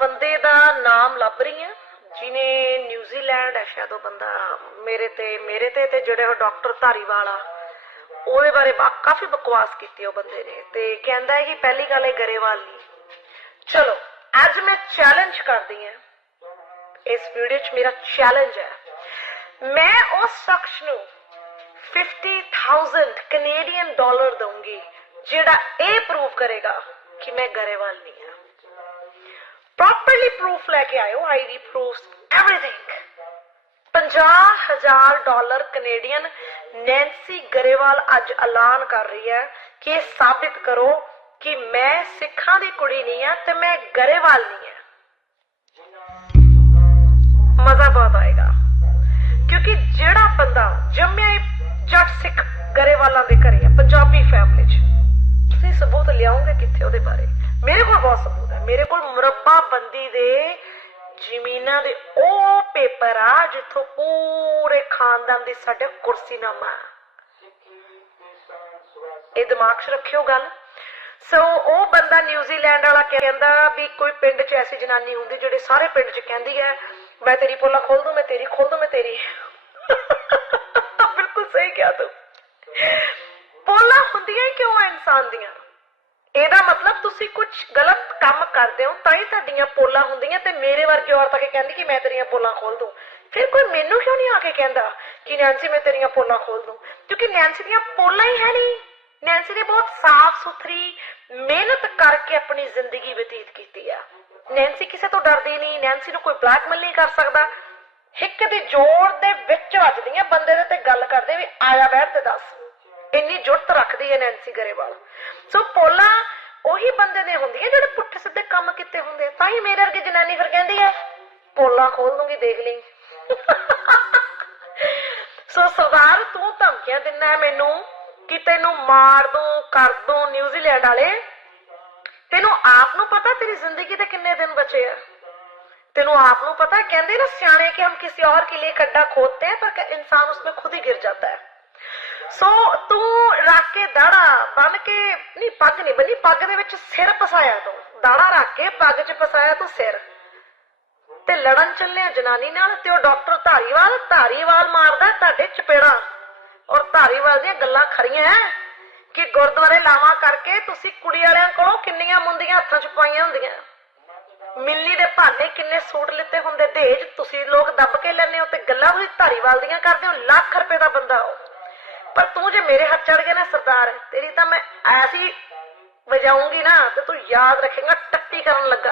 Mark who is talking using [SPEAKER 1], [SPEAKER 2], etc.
[SPEAKER 1] ਬੰਦੇ ਦਾ ਨਾਮ ਲੱਭ ਰਹੀ ਹਾਂ। ਜਿਨੇ ਨਿਊਜ਼ੀਲੈਂਡ ਹੈ ਸ਼ਾਇਦ ਉਹ ਬੰਦਾ। ਮੇਰੇ ਤੇ ਮੇਰੇ ਤੇ ਤੇ ਜਿਹੜੇ ਉਹ ਡਾਕਟਰ ਧਾਰੀਵਾਲ ਆ, ਉਹਦੇ ਬਾਰੇ ਕਾਫੀ ਬਕਵਾਸ ਕੀਤੀ ਉਹ ਬੰਦੇ ਨੇ। ਤੇ ਕਹਿੰਦਾ ਹੈ ਕਿ ਪਹਿਲੀ ਗੱਲ ਹੈ ਗਰੇਵਾਲ ਨਹੀਂ ਚਲੋ, ਅੱਜ ਮੈਂ ਚੈਲੰਜ ਕਰਦੀ ਹਾਂ। ਇਸ ਵੀਡੀਓ 'ਚ ਮੇਰਾ ਚੈਲੰਜ ਹੈ। ਮੈਂ ਉਸ ਸ਼ਖਸ ਨੂੰ 50000 ਕੈਨੇਡੀਅਨ ਡਾਲਰ ਦਊਂਗੀ, ਜਿਹੜਾ ਇਹ ਪ੍ਰੂਵ ਕਰੇਗਾ ਕਿ ਮੈਂ ਗਰੇਵਾਲ ਨਹੀਂ ਹਾਂ। ਪ੍ਰੋਪਰਲੀ ਪ੍ਰੂਫ ਲੈ ਕੇ ਆਇਓ ID proofs everything 50000 dollar Canadian Nancy Grewal ਅੱਜ ਐਲਾਨ ਕਰ ਰਹੀ ਹੈ ਕਿ ਇਹ ਸਾਬਿਤ ਕਰੋ ਕਿ ਮੈਂ ਸਿੱਖਾਂ ਦੀ ਕੁੜੀ ਨਹੀਂ ਆ ਤੇ ਮੈਂ ਗਰੇਵਾਲ ਨਹੀਂ ਆ ਮਜ਼ਾ ਬਹੁਤ ਆਏਗਾ। ਕਿਉਂਕਿ ਜਿਹੜਾ ਬੰਦਾ ਜੰਮਿਆ ਜੱਟ ਸਿੱਖ ਗਰੇਵਾਲਾਂ ਦੇ ਘਰੇ ਆ ਪੰਜਾਬੀ ਫੈਮਿਲੀ 'ਚ। ਤੁਸੀਂ ਸਬੂਤ ਲਿਆਉਂਗੇ ਕਿੱਥੇ ਉਹਦੇ ਬਾਰੇ? ਮੇਰੇ ਕੋਲ ਬਹੁਤ ਸਬੂਤ ਮੇਰੇ ਕੋਲ ਮੁਰੱਬਾ ਬੰਦੀ ਦੇ ਜ਼ਮੀਨਾਂ ਦੇ ਉਹ ਪੇਪਰ ਆ ਜਿੱਥੋਂ ਪੂਰੇ ਖਾਨਦਾਨ ਦੀ ਸਾਡੇ ਕੁਰਸੀਨਾਮਾ ਇਹ ਦਿਮਾਗ 'ਚ ਰੱਖਿਓ ਗੱਲ। ਸੋ ਉਹ ਬੰਦਾ ਨਿਊਜ਼ੀਲੈਂਡ ਵਾਲਾ ਕਹਿੰਦਾ ਵੀ ਕੋਈ ਪਿੰਡ 'ਚ ਐਸੀ ਜਨਾਨੀ ਹੁੰਦੀ ਜਿਹੜੇ ਸਾਰੇ ਪਿੰਡ 'ਚ ਕਹਿੰਦੀ ਹੈ, ਮੈਂ ਤੇਰੀ ਪੋਲਾ ਖੋਲ ਦੂੰ, ਮੈਂ ਤੇਰੀ, ਖੋਲ ਦੂੰ, ਮੈਂ ਤੇਰੀ। ਬਿਲਕੁਲ ਸਹੀ ਕਿਹਾ ਤੂੰ। ਪੋਲਾ ਹੁੰਦੀਆਂ ਕਿਉਂ ਆ ਇਨਸਾਨ ਦੀਆਂ? ਇਹਦਾ ਮਤਲਬ ਤੁਸੀਂ ਕੁਝ ਗਲਤ ਕੰਮ ਕਰਦੇ ਹੋ, ਤਾਂ ਹੀ ਤੁਹਾਡੀਆਂ ਪੋਲਾਂ ਹੁੰਦੀਆਂ ਤੇ ਮੇਰੇ ਵਰਗੀ ਔਰਤ ਆ ਕੇ ਕਹਿੰਦੀ ਕਿ ਮੈਂ ਤੇਰੀਆਂ ਪੋਲਾਂ ਖੋਲ ਦੂੰ। ਫਿਰ ਕੋਈ ਮੈਨੂੰ ਕਿਉਂ ਨਹੀਂ ਆ ਕੇ ਕਹਿੰਦਾ ਕਿ ਨੈਂਸੀ ਮੈਂ ਤੇਰੀਆਂ ਪੋਲਾਂ ਖੋਲ ਦੂੰ? ਕਿਉਂਕਿ ਨੈਂਸੀ ਦੀਆਂ ਪੋਲਾਂ ਹੀ ਹੈ ਨਹੀਂ। ਨੈਂਸੀ ਨੇ ਬਹੁਤ ਸਾਫ਼ ਸੁਥਰੀ ਮਿਹਨਤ ਕਰਕੇ ਆਪਣੀ ਜ਼ਿੰਦਗੀ ਬਤੀਤ ਕੀਤੀ ਆ। ਨੈਂਸੀ ਕਿਸੇ ਤੋਂ ਡਰਦੀ ਨਹੀਂ ਨੈਂਸੀ ਨੂੰ ਕੋਈ ਬਲੈਕਮੇਲ ਨਹੀਂ ਕਰ ਸਕਦਾ। ਹਿੱਕ ਦੇ ਜ਼ੋਰ ਦੇ ਵਿੱਚ ਵੱਜਦੀਆਂ, ਬੰਦੇ ਦੇ ਤੇ ਗੱਲ ਕਰਦੇ ਵੀ ਆਇਆ ਬੈਠ ਤੇ ਦੱਸ। ਇੰਨੀ ਜੁਰਤ ਰੱਖਦੀ ਹੈ ਨੈਂਸੀ ਗਰੇਵਾਲ ਸੋ ਪੋਲਾ ਉਹੀ ਬੰਦੇ ਦੇ ਹੁੰਦੀਆਂ ਜਿਹੜੇ ਪੁੱਠੇ ਸਿੱਧੇ ਕੰਮ ਕੀਤੇ ਹੁੰਦੇ ਤਾਂ ਹੀ ਮੇਰੇ ਵਰਗੀ ਜਨਾਨੀ ਫਿਰ ਕਹਿੰਦੀ ਹੈ ਪੋਲਾ ਖੋਲ ਦੂੰਗੀ ਦੇਖ ਲਈ ਸੋ ਸਰਦਾਰ ਤੂੰ ਧਮਕੀਆਂ ਦਿੰਦਾ ਹੈ ਮੈਨੂੰ ਕਿ ਤੈਨੂੰ ਮਾਰ ਦੂੰ ਕਰ ਦੂੰ ਨਿਊਜ਼ੀਲੈਂਡ ਵਾਲੇ ਤੈਨੂੰ ਆਪ ਨੂੰ ਪਤਾ ਤੇਰੀ ਜ਼ਿੰਦਗੀ ਦੇ ਕਿੰਨੇ ਦਿਨ ਬਚੇ ਆ तेनू आप नु पता है कहते ना सियाने कि हम किसी और के लिए गड्ढा खोदते हैं पर इंसान उसमें खुद ही गिर जाता है ਸੋ ਤੂੰ ਰੱਖ ਕੇ ਦਾੜਾ ਬਨ ਕੇ, ਨਹੀਂ, ਪੱਗ ਨਹੀਂ ਬਣੀ ਪੱਗ ਦੇ ਵਿੱਚ ਸਿਰ ਫਸਾਇਆ ਤੂੰ। ਦਾੜਾ ਰੱਖ ਕੇ ਪੱਗ 'ਚ ਫਸਾਇਆ ਤੂੰ ਸਿਰ। ਤੇ ਲੜਨ ਚੱਲਿਆ ਜਨਾਨੀ ਨਾਲ ਤੇ ਉਹ ਡਾਕਟਰ ਧਾਰੀਵਾਲ ਧਾਰੀਵਾਲ ਮਾਰਦਾ ਤੁਹਾਡੇ ਚਪੇੜਾ। ਔਰ ਧਾਰੀਵਾਲ ਦੀਆਂ ਗੱਲਾਂ ਖਰੀਆਂ ਹੈ ਕਿ ਗੁਰਦੁਆਰੇ ਲਾਵਾ ਕਰਕੇ ਤੁਸੀਂ ਕੁੜੀ ਵਾਲਿਆਂ ਕੋਲੋਂ ਕਿੰਨੀਆਂ ਮੁੰਦੀਆਂ ਹੱਥਾਂ 'ਚ ਪਾਈਆਂ ਹੁੰਦੀਆਂ। ਮਿਲਨੀ ਦੇ ਭਾਨੇ ਕਿੰਨੇ ਸੂਟ ਲਿੱਤੇ ਹੁੰਦੇ ਦੇਜ ਤੁਸੀਂ ਲੋਕ ਦੱਬ ਕੇ ਲੈਣੇ ਹੋ ਤੇ ਗੱਲਾਂ ਤੁਸੀਂ ਧਾਰੀਵਾਲ ਦੀਆਂ ਕਰਦੇ ਹੋ, ਲੱਖ ਰੁਪਏ ਦਾ ਬੰਦਾ ਹੋ ਪਰ ਤੂੰ ਜੇ ਮੇਰੇ ਹੱਥ ਚੜ ਗਿਆ ਨਾ ਸਰਦਾਰ, ਤੇਰੀ ਤਾਂ ਮੈਂ ਐਸੀ ਵਜਾਉਂਗੀ ਨਾ ਤੇ ਤੂੰ ਯਾਦ ਰੱਖੇਗਾ, ਟੱਟੀ ਕਰਨ ਲੱਗਾ।